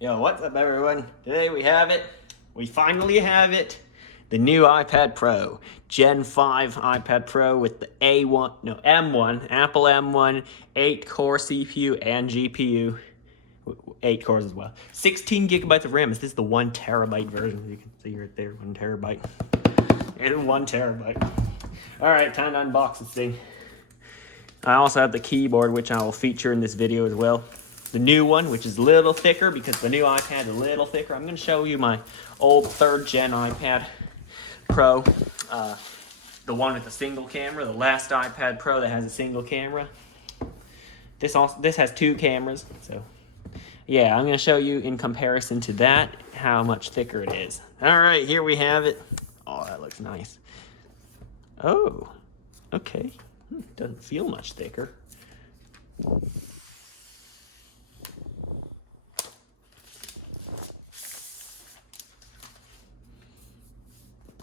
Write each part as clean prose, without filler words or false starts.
Yo, what's up everyone? Today we have it. We finally have it. The new iPad Pro. Gen 5 iPad Pro with the M1, Apple M1, 8-core CPU and GPU. 8 cores as well. 16 gigabytes of RAM. This is the 1 terabyte version. You can see right there, 1 terabyte. And 1 terabyte. Alright, time to unbox this thing. I also have the keyboard, which I will feature in this video as well. The new one, which is a little thicker because the new iPad is a little thicker. I'm going to show you my old 3rd gen iPad Pro. The one with the single camera, the last iPad Pro that has a single camera. This has 2 cameras, so yeah, I'm going to show you in comparison to that how much thicker it is. All right, here we have it. Oh, that looks nice. Oh, okay. Doesn't feel much thicker.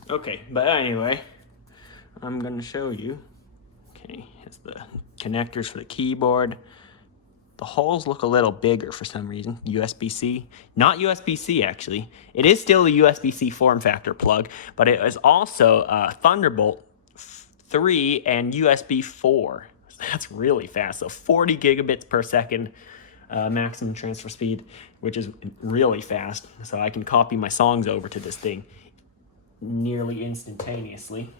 Okay, but anyway, I'm going to show you. Okay, it's the connectors for the keyboard. The holes look a little bigger for some reason. USB-C. Not USB-C, actually. It is still the USB-C form factor plug, but it is also Thunderbolt 3 and USB 4. That's really fast. So 40 gigabits per second maximum transfer speed, which is really fast. So I can copy my songs over to this thing nearly instantaneously.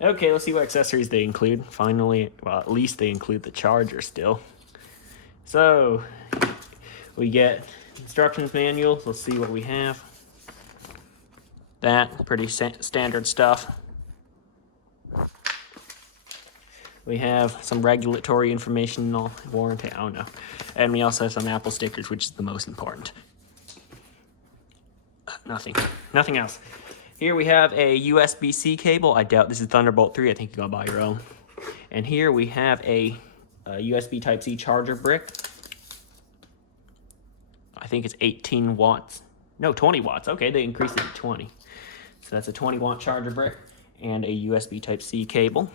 Okay, let's see what accessories they include. Finally, well, at least they include the charger still. So, we get instructions manual. Let's see what we have. That, pretty standard stuff. We have some regulatory information, warranty, I don't know. And we also have some Apple stickers, which is the most important. Nothing else. Here we have a USB-C cable. I doubt this is Thunderbolt 3. I think you gotta buy your own. And here we have a USB Type-C charger brick. I think it's 18 watts. No, 20 watts. Okay, they increased it to 20. So that's a 20-watt charger brick and a USB Type-C cable.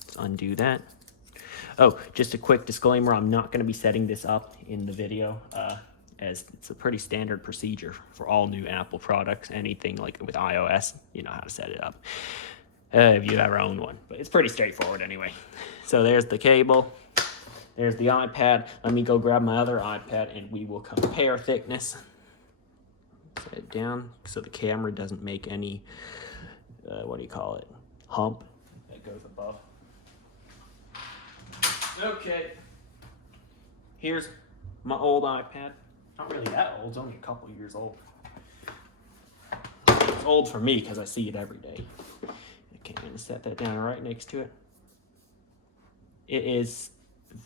Let's undo that. Oh, just a quick disclaimer. I'm not going to be setting this up in the video as it's a pretty standard procedure for all new Apple products. Anything like with iOS, you know how to set it up. If you ever own one, but it's pretty straightforward anyway. So there's the cable, there's the iPad. Let me go grab my other iPad and we will compare thickness. Set it down so the camera doesn't make any, hump that goes above. Okay, here's my old iPad. Not really that old, it's only a couple years old. It's old for me because I see it every day. Okay, I'm gonna set that down right next to it. It is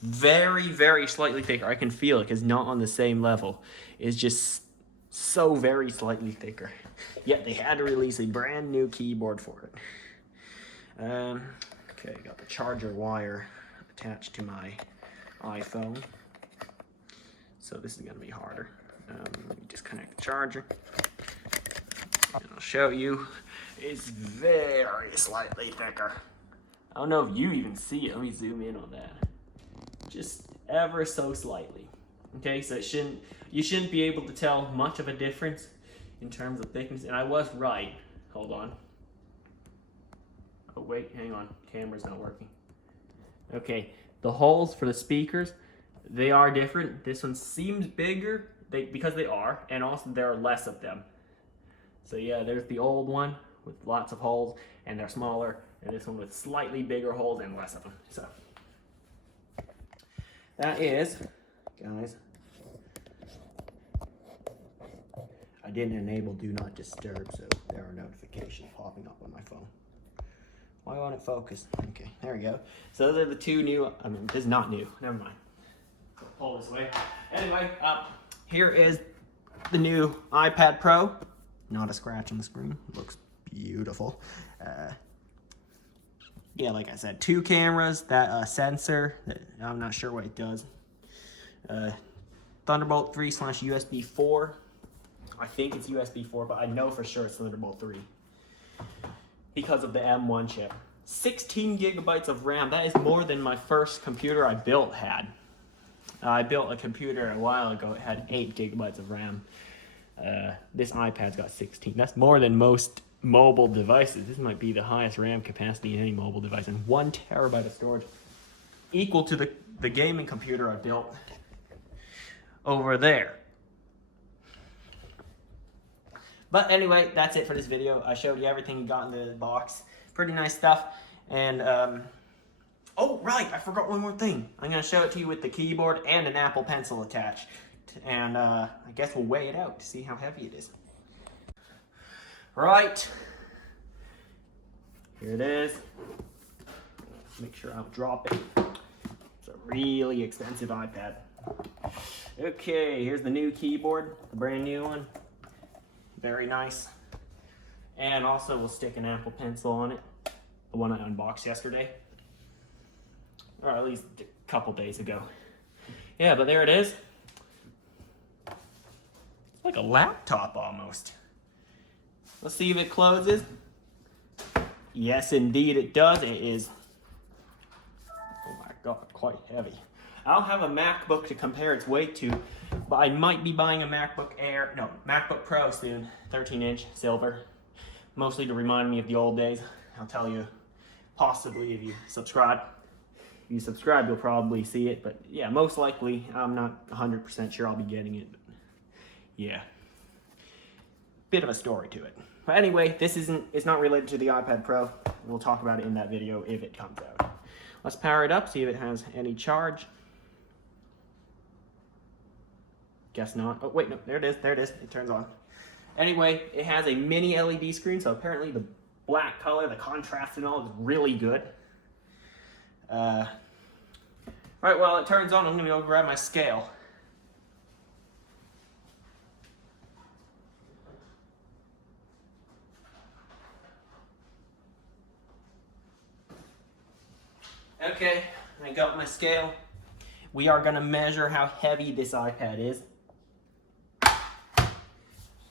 very, very slightly thicker. I can feel it because not on the same level. It's just so very slightly thicker. Yet they had to release a brand new keyboard for it. Okay, got the charger wire attached to my iPhone. So this is gonna be harder. Let me disconnect the charger. And I'll show you. It's very slightly thicker. I don't know if you even see it. Let me zoom in on that. Just ever so slightly. Okay, so you shouldn't be able to tell much of a difference in terms of thickness. And I was right. Hold on. Oh wait, hang on. Camera's not working. Okay, the holes for the speakers, they are different. This one seems bigger because they are, and also there are less of them. So yeah, there's the old one with lots of holes, and they're smaller, and this one with slightly bigger holes and less of them. So that is, guys, I didn't enable Do Not Disturb, so there are notifications popping up on my phone. Why won't it focus? Okay, there we go. So those are the 2 new, this is not new, never mind. Pull this away. Anyway, here is the new iPad Pro. Not a scratch on the screen. Looks beautiful. Yeah, like I said, 2 cameras, that sensor, that I'm not sure what it does. Thunderbolt 3 / USB 4. I think it's USB 4, but I know for sure it's Thunderbolt 3 because of the M1 chip. 16 gigabytes of RAM. That is more than my first computer I built had. I built a computer a while ago. It had 8 gigabytes of RAM. This iPad's got 16. That's more than most mobile devices. This might be the highest RAM capacity in any mobile device, and 1 terabyte of storage, equal to the gaming computer I built over there. But anyway, that's it for this video. I showed you everything you got in the box. Pretty nice stuff. And oh right, I forgot one more thing. I'm gonna show it to you with the keyboard and an Apple Pencil attached. And I guess we'll weigh it out to see how heavy it is. Right, here it is. Make sure I don't drop it. It's a really expensive iPad. Okay, here's the new keyboard, the brand new one. Very nice. And also we'll stick an Apple Pencil on it, the one I unboxed yesterday. Or at least a couple days ago. Yeah, but there it is. It's like a laptop almost. Let's see if it closes. Yes, indeed it does. It is, oh my God, quite heavy. I don't have a MacBook to compare its weight to, but I might be buying a MacBook Pro soon, 13-inch, silver. Mostly to remind me of the old days. I'll tell you, possibly if you subscribe. If you subscribe, you'll probably see it, but yeah, most likely, I'm not 100% sure I'll be getting it, but yeah. Bit of a story to it. But anyway, it's not related to the iPad Pro. We'll talk about it in that video if it comes out. Let's power it up, see if it has any charge. Guess not. Oh wait, no, there it is, it turns on. Anyway, it has a mini LED screen, so apparently the black color, the contrast and all is really good. Right, well, it turns on, I'm gonna go grab my scale. Okay, I got my scale. We are gonna measure how heavy this iPad is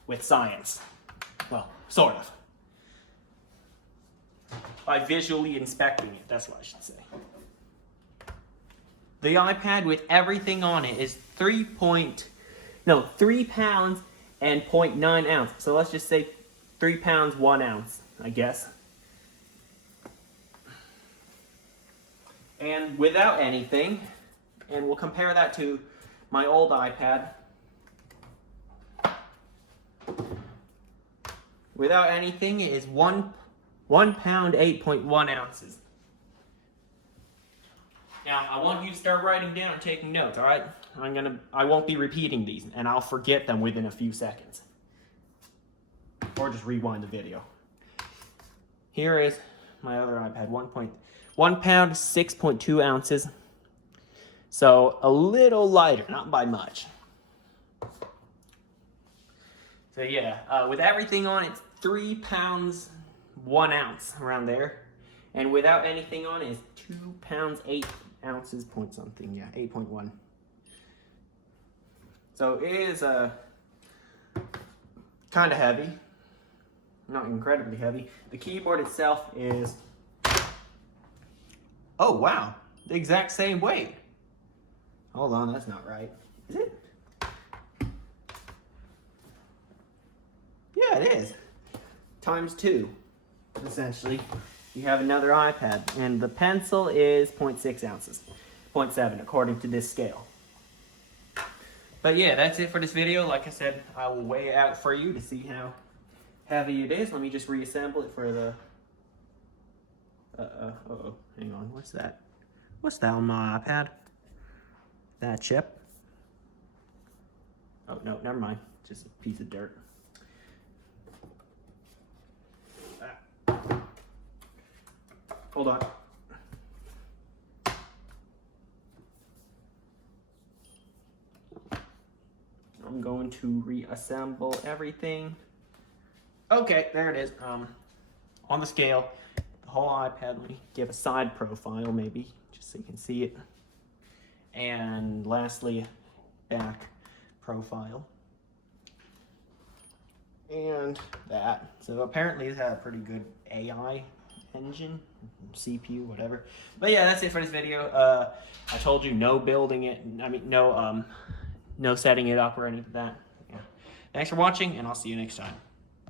with science. Well, sort of. By visually inspecting it, that's what I should say. The iPad with everything on it is 3 pounds and 0.9 ounce. So let's just say 3 pounds, 1 ounce, I guess. And without anything, and we'll compare that to my old iPad. Without anything, it is 1 pound, 8.1 ounces. Now, I want you to start writing down and taking notes, all right? I won't be repeating these, and I'll forget them within a few seconds. Or just rewind the video. Here is my other iPad, 1 pound, 6.2 ounces. So a little lighter, not by much. So yeah, with everything on it, it's 3 pounds, 1 ounce, around there. And without anything on it, it's 2 pounds, 8 ounces, point something, yeah, 8.1. So it is kind of heavy, not incredibly heavy. The keyboard itself is, oh wow, the exact same weight. Hold on, that's not right. Is it? Yeah, it is. Times 2, essentially. You have another iPad, and the pencil is 0.6 ounces, 0.7 according to this scale. But yeah, that's it for this video. Like I said, I will weigh it out for you to see how heavy it is. Let me just reassemble it for the, uh-oh, hang on, what's that? What's that on my iPad? That chip? Oh, no, never mind. Just a piece of dirt. Hold on. I'm going to reassemble everything. Okay, there it is. On the scale, the whole iPad. Let me give a side profile, maybe, just so you can see it. And lastly, back profile. And that. So apparently it had a pretty good AI engine, CPU, whatever. But yeah, that's it for this video. I told you no building it. I mean, no setting it up or any of that. Yeah. Thanks for watching, and I'll see you next time.